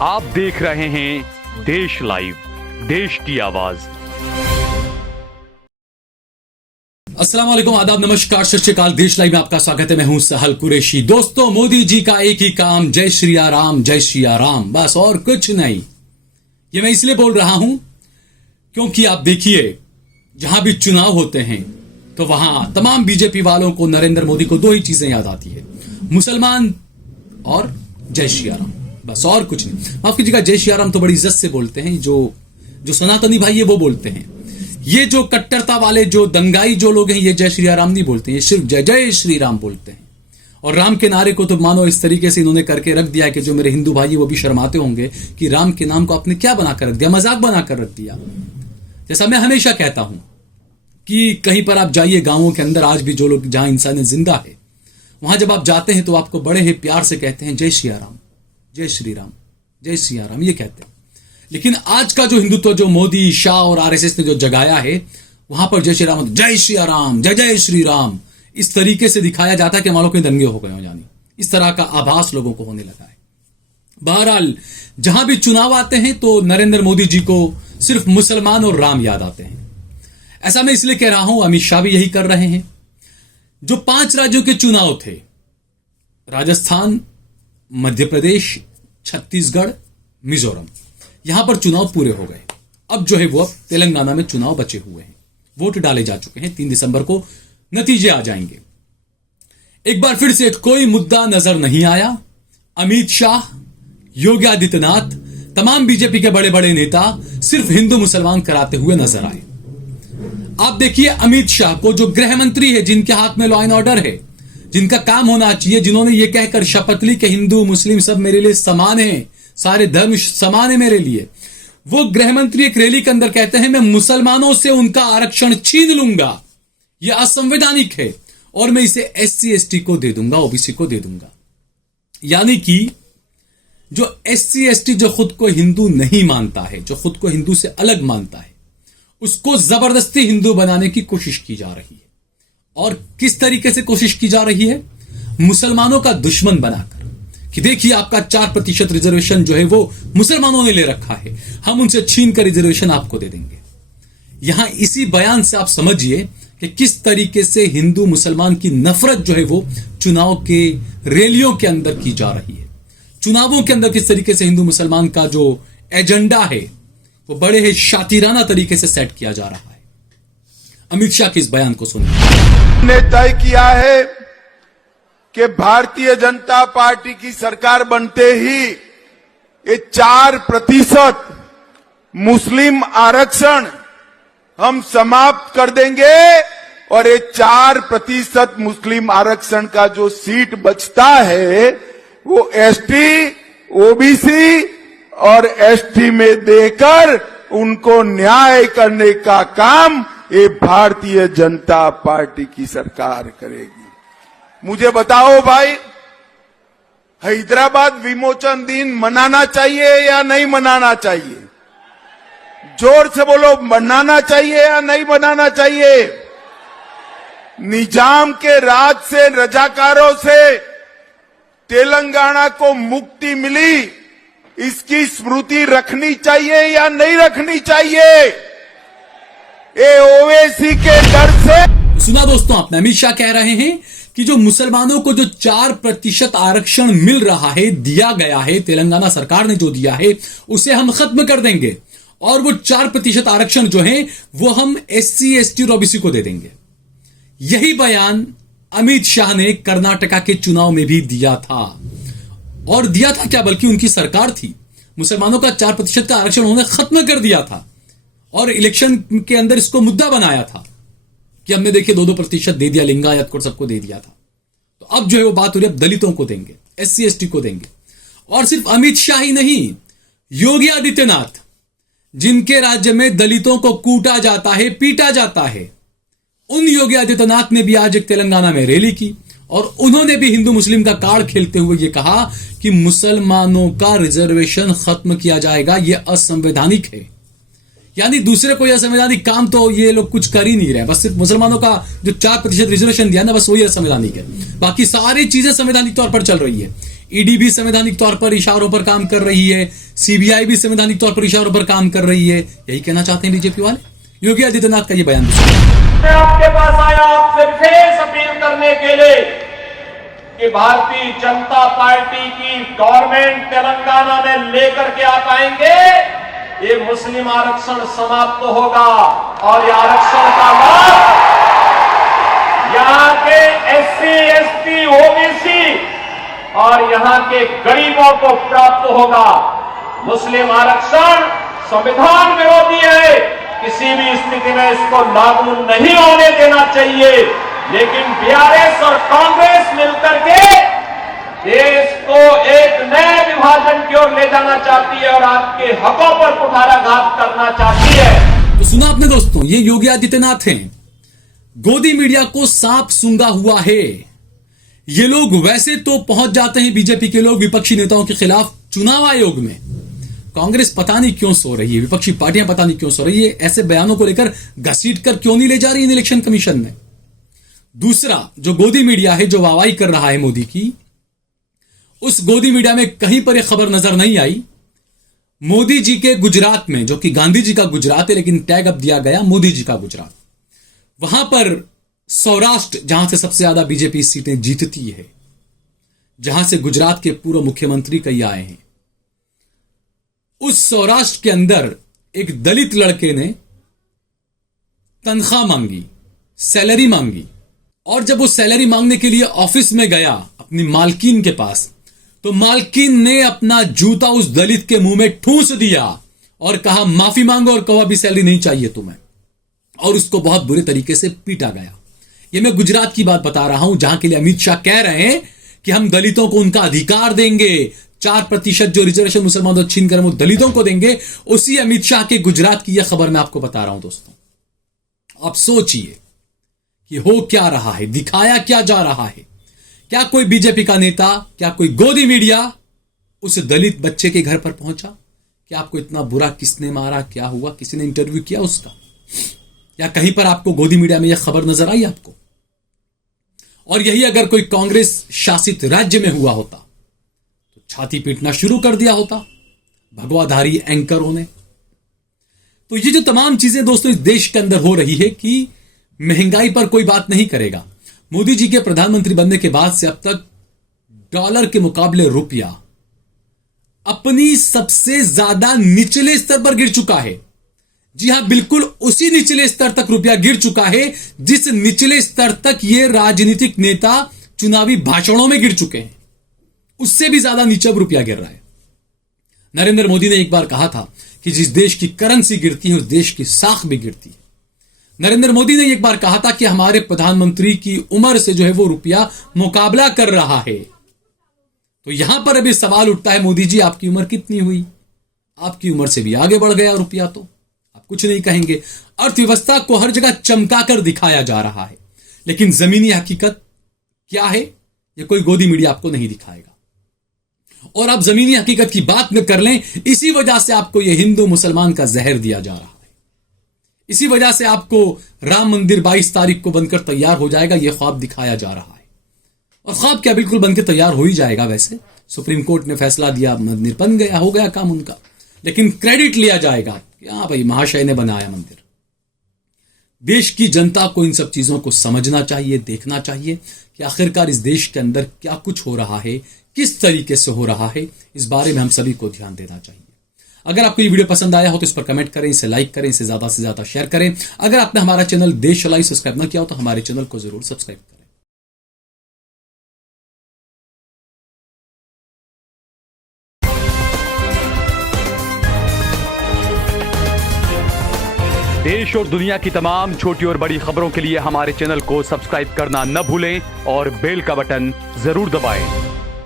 आप देख रहे हैं देश लाइव, देश की आवाज। अस्सलाम वालेकुम, आदाब, नमस्कार, सत श्री अकाल। देश लाइव में आपका स्वागत है। मैं हूं सहल कुरैशी। दोस्तों, मोदी जी का एक ही काम, जय श्री राम, जय श्री राम, बस और कुछ नहीं। ये मैं इसलिए बोल रहा हूं क्योंकि आप देखिए, जहां भी चुनाव होते हैं तो वहां तमाम बीजेपी वालों को नरेंद्र मोदी को दो ही चीजें याद आती है, मुसलमान और जय श्री राम, बस और कुछ नहीं। माफ कीजिएगा, जय श्री राम तो बड़ी इज्जत से बोलते हैं, जो सनातनी भाई है वो बोलते हैं। ये जो कट्टरता वाले, जो दंगाई जो लोग हैं, ये जय श्री राम नहीं बोलते हैं, ये सिर्फ जय जय श्री राम बोलते हैं। और राम के नारे को तो मानो इस तरीके से इन्होंने करके रख दिया कि जो मेरे हिंदू भाई है वो भी शर्माते होंगे कि राम के नाम को आपने क्या बनाकर रख दिया, मजाक बनाकर रख दिया। जैसा मैं हमेशा कहता हूं कि कहीं पर आप जाइए गांवों के अंदर, आज भी जो लोग जहां इंसान जिंदा है, वहां जब आप जाते हैं तो आपको बड़े ही प्यार से कहते हैं जय श्री राम, जय श्री राम, जय श्री राम, ये कहते हैं। लेकिन आज का जो हिंदुत्व, जो मोदी, शाह और आरएसएस ने जो जगाया है, वहां पर जय श्री राम, जय श्री राम, जय जय श्री राम, इस तरीके से दिखाया जाता है कि मानो कहीं दंगे हो गए हो, यानी इस तरह का आभास लोगों को होने लगा है। बहरहाल, जहां भी चुनाव आते हैं तो नरेंद्र मोदी जी को सिर्फ मुसलमान और राम याद आते हैं। ऐसा मैं इसलिए कह रहा हूं, अमित शाह भी यही कर रहे हैं। जो 5 राज्यों के चुनाव थे, राजस्थान, मध्य प्रदेश, छत्तीसगढ़, मिजोरम, यहां पर चुनाव पूरे हो गए। अब जो है वो अब तेलंगाना में चुनाव बचे हुए हैं, वोट डाले जा चुके हैं। 3 दिसंबर को नतीजे आ जाएंगे। एक बार फिर से कोई मुद्दा नजर नहीं आया। अमित शाह, योगी आदित्यनाथ, तमाम बीजेपी के बड़े बड़े नेता सिर्फ हिंदू मुसलमान कराते हुए नजर आए। आप देखिए, अमित शाह को, जो गृह मंत्री है, जिनके हाथ में लॉ एंड ऑर्डर है, जिनका काम होना चाहिए, जिन्होंने ये कहकर शपथ ली कि हिंदू मुस्लिम सब मेरे लिए समान है, सारे धर्म समान है मेरे लिए, वो गृह मंत्री एक रैली के अंदर कहते हैं मैं मुसलमानों से उनका आरक्षण छीन लूंगा, यह असंवैधानिक है और मैं इसे SC ST को दे दूंगा, OBC को दे दूंगा। यानी कि जो SC ST जो खुद को हिंदू नहीं मानता है, जो खुद को हिंदू से अलग मानता है, उसको जबरदस्ती हिंदू बनाने की कोशिश की जा रही है। और किस तरीके से कोशिश की जा रही है? मुसलमानों का दुश्मन बनाकर, कि देखिए आपका 4% रिजर्वेशन जो है वो मुसलमानों ने ले रखा है, हम उनसे छीन कर रिजर्वेशन आपको दे देंगे। यहां इसी बयान से आप समझिए कि किस तरीके से हिंदू मुसलमान की नफरत जो है वो चुनाव के रैलियों के अंदर की जा रही है। चुनावों के अंदर किस तरीके से हिंदू मुसलमान का जो एजेंडा है वो बड़े ही शातिराना तरीके से सेट किया जा रहा है। अमित शाह के इस बयान को सुनिए। ने तय किया है कि भारतीय जनता पार्टी की सरकार बनते ही ये 4% मुस्लिम आरक्षण हम समाप्त कर देंगे और ये 4% मुस्लिम आरक्षण का जो सीट बचता है वो ST, OBC और ST में देकर उनको न्याय करने का काम ये भारतीय जनता पार्टी की सरकार करेगी। मुझे बताओ भाई, हैदराबाद विमोचन दिन मनाना चाहिए या नहीं मनाना चाहिए? जोर से बोलो, मनाना चाहिए या नहीं मनाना चाहिए? निजाम के राज से, रजाकारों से तेलंगाना को मुक्ति मिली, इसकी स्मृति रखनी चाहिए या नहीं रखनी चाहिए? ये ओवैसी के डर से। सुना दोस्तों आपने, अमित शाह कह रहे हैं कि जो मुसलमानों को जो 4% आरक्षण मिल रहा है, दिया गया है, तेलंगाना सरकार ने जो दिया है उसे हम खत्म कर देंगे और वो 4% आरक्षण जो है वो हम SC ST और OBC को दे देंगे। यही बयान अमित शाह ने कर्नाटका के चुनाव में भी दिया था। और दिया था क्या, बल्कि उनकी सरकार थी, मुसलमानों का 4% का आरक्षण उन्होंने खत्म कर दिया था और इलेक्शन के अंदर इसको मुद्दा बनाया था कि हमने देखिए 2-2% दे दिया, लिंगायत को सबको दे दिया था। तो अब जो है वो बात हो रही है, अब दलितों को देंगे, SC ST को देंगे। और सिर्फ अमित शाह ही नहीं, योगी आदित्यनाथ, जिनके राज्य में दलितों को कूटा जाता है, पीटा जाता है, उन योगी आदित्यनाथ ने भी आज एक तेलंगाना में रैली की और उन्होंने भी हिंदू मुस्लिम का कार्ड खेलते हुए ये कहा कि मुसलमानों का रिजर्वेशन खत्म किया जाएगा, यह असंवैधानिक है। यानी दूसरे कोई असंवैधानिक काम तो ये लोग कुछ कर ही नहीं रहे, बस सिर्फ मुसलमानों का जो 4% रिजर्वेशन दिया ना, बस वही असंवैधानिक है, बाकी सारी चीजें संवैधानिक तौर पर चल रही है। ईडी भी संवैधानिक तौर पर इशारों पर काम कर रही है, सीबीआई भी संवैधानिक तौर पर इशारों पर काम कर रही है। यही कहना चाहते हैं बीजेपी वाले। योगी आदित्यनाथ का ये बयान मैं आपके पास आया आपसे विशेष अपील करने के लिए कि भारतीय जनता पार्टी की गवर्नमेंट तेलंगाना में लेकर के आप आएंगे, ये मुस्लिम आरक्षण समाप्त होगा और ये आरक्षण का लाभ यहां के एससी, एसटी, ओबीसी और यहां के गरीबों को प्राप्त होगा। मुस्लिम आरक्षण संविधान विरोधी है, किसी भी स्थिति में इसको लागू नहीं होने देना चाहिए, लेकिन बीआरएस और कांग्रेस मिलकर के देश को एक नए विभाजन की ओर ले जाना चाहती है और आपके हकों पर कुठाराघात करना चाहती है। तो सुना आपने दोस्तों, ये योगी आदित्यनाथ हैं। गोदी मीडिया को सांप सूंघा हुआ है। ये लोग वैसे तो पहुंच जाते हैं, बीजेपी के लोग विपक्षी नेताओं के खिलाफ चुनाव आयोग में। कांग्रेस पता नहीं क्यों सो रही है, विपक्षी पार्टियां पता नहीं क्यों सो रही है, ऐसे बयानों को लेकर घसीट कर क्यों नहीं ले जा रही है इलेक्शन कमीशन में। दूसरा, जो गोदी मीडिया है, जो वाहवाही कर रहा है मोदी की, उस गोदी मीडिया में कहीं पर यह खबर नजर नहीं आई मोदी जी के गुजरात में, जो कि गांधी जी का गुजरात है लेकिन टैग अब दिया गया मोदी जी का गुजरात। वहां पर सौराष्ट्र, जहां से सबसे ज्यादा बीजेपी सीटें जीतती है, जहां से गुजरात के पूर्व मुख्यमंत्री कई आए हैं, उस सौराष्ट्र के अंदर एक दलित लड़के ने तनख्वाह मांगी, सैलरी मांगी, और जब वो सैलरी मांगने के लिए ऑफिस में गया अपनी मालकिन के पास, तो मालकिन ने अपना जूता उस दलित के मुंह में ठूंस दिया और कहा माफी मांगो और कहो अभी सैलरी नहीं चाहिए तुम्हें, और उसको बहुत बुरे तरीके से पीटा गया। यह मैं गुजरात की बात बता रहा हूं, जहां के लिए अमित शाह कह रहे हैं कि हम दलितों को उनका अधिकार देंगे, 4% जो रिजर्वेशन मुसलमानों को छीन कर वो दलितों को देंगे। उसी अमित शाह के गुजरात की यह खबर मैं आपको बता रहा हूं दोस्तों। आप सोचिए कि हो क्या रहा है, दिखाया क्या जा रहा है। क्या कोई बीजेपी का नेता, क्या कोई गोदी मीडिया उस दलित बच्चे के घर पर पहुंचा? क्या आपको इतना बुरा किसने मारा, क्या हुआ, किसी ने इंटरव्यू किया उसका? या कहीं पर आपको गोदी मीडिया में यह खबर नजर आई आपको? और यही अगर कोई कांग्रेस शासित राज्य में हुआ होता तो छाती पीटना शुरू कर दिया होता भगवाधारी एंकरों ने। तो ये जो तमाम चीजें दोस्तों इस देश के अंदर हो रही है कि महंगाई पर कोई बात नहीं करेगा। मोदी जी के प्रधानमंत्री बनने के बाद से अब तक डॉलर के मुकाबले रुपया अपनी सबसे ज्यादा निचले स्तर पर गिर चुका है। जी हां, बिल्कुल उसी निचले स्तर तक रुपया गिर चुका है जिस निचले स्तर तक ये राजनीतिक नेता चुनावी भाषणों में गिर चुके हैं। उससे भी ज्यादा नीचे अब रुपया गिर रहा है। नरेंद्र मोदी ने एक बार कहा था कि जिस देश की करेंसी गिरती है उस देश की साख भी गिरती है। नरेंद्र मोदी ने एक बार कहा था कि हमारे प्रधानमंत्री की उम्र से जो है वो रुपया मुकाबला कर रहा है। तो यहां पर अभी सवाल उठता है, मोदी जी आपकी उम्र कितनी हुई? आपकी उम्र से भी आगे बढ़ गया रुपया, तो आप कुछ नहीं कहेंगे। अर्थव्यवस्था को हर जगह चमकाकर दिखाया जा रहा है, लेकिन जमीनी हकीकत क्या है ये कोई गोदी मीडिया आपको नहीं दिखाएगा। और आप जमीनी हकीकत की बात न कर लें, इसी वजह से आपको यह हिंदू मुसलमान का जहर दिया जा रहा है। इसी वजह से आपको राम मंदिर 22 तारीख को बनकर तैयार हो जाएगा, यह ख्वाब दिखाया जा रहा है। और ख्वाब क्या, बिल्कुल बनकर तैयार हो ही जाएगा। वैसे सुप्रीम कोर्ट ने फैसला दिया, मंदिर बन गया, हो गया काम उनका, लेकिन क्रेडिट लिया जाएगा कि हाँ भाई महाशय ने बनाया मंदिर। देश की जनता को इन सब चीजों को समझना चाहिए, देखना चाहिए कि आखिरकार इस देश के अंदर क्या कुछ हो रहा है, किस तरीके से हो रहा है। इस बारे में हम सभी को ध्यान देना चाहिए। अगर आपको ये वीडियो पसंद आया हो तो इस पर कमेंट करें, इसे लाइक करें, इसे ज्यादा से ज्यादा शेयर करें। अगर आपने हमारा चैनल देश लाइव सब्सक्राइब न किया हो तो हमारे चैनल को जरूर सब्सक्राइब करें। देश और दुनिया की तमाम छोटी और बड़ी खबरों के लिए हमारे चैनल को सब्सक्राइब करना न भूलें और बेल का बटन जरूर दबाएं।